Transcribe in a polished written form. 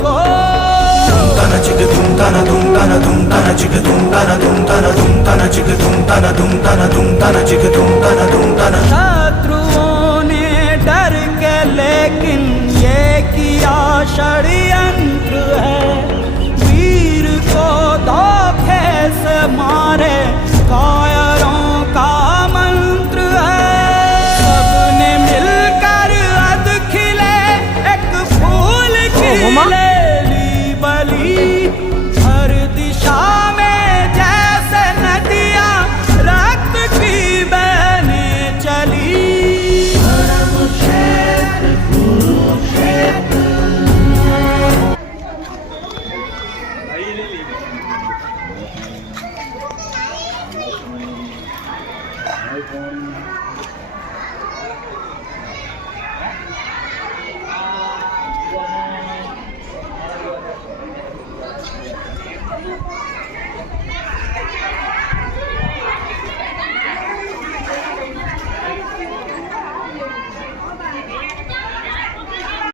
को। तन चिक तुम तन तुम तन तुम तन चिक तुम तन तुम तन तुम तन चिक तुम तन तुम तन तुम तन चिक तुम तन तुम तन। शत्रुओं ने डर के लेकिन ये किया षड्यंत्र है, वीर को धोखे से मारे कायरों का मंत्र है। सबने मिलकर अध खिले एक फूल की ले ली बलि, हर दिशा में जैसे नदियां रक्त की बहने चली। iPhone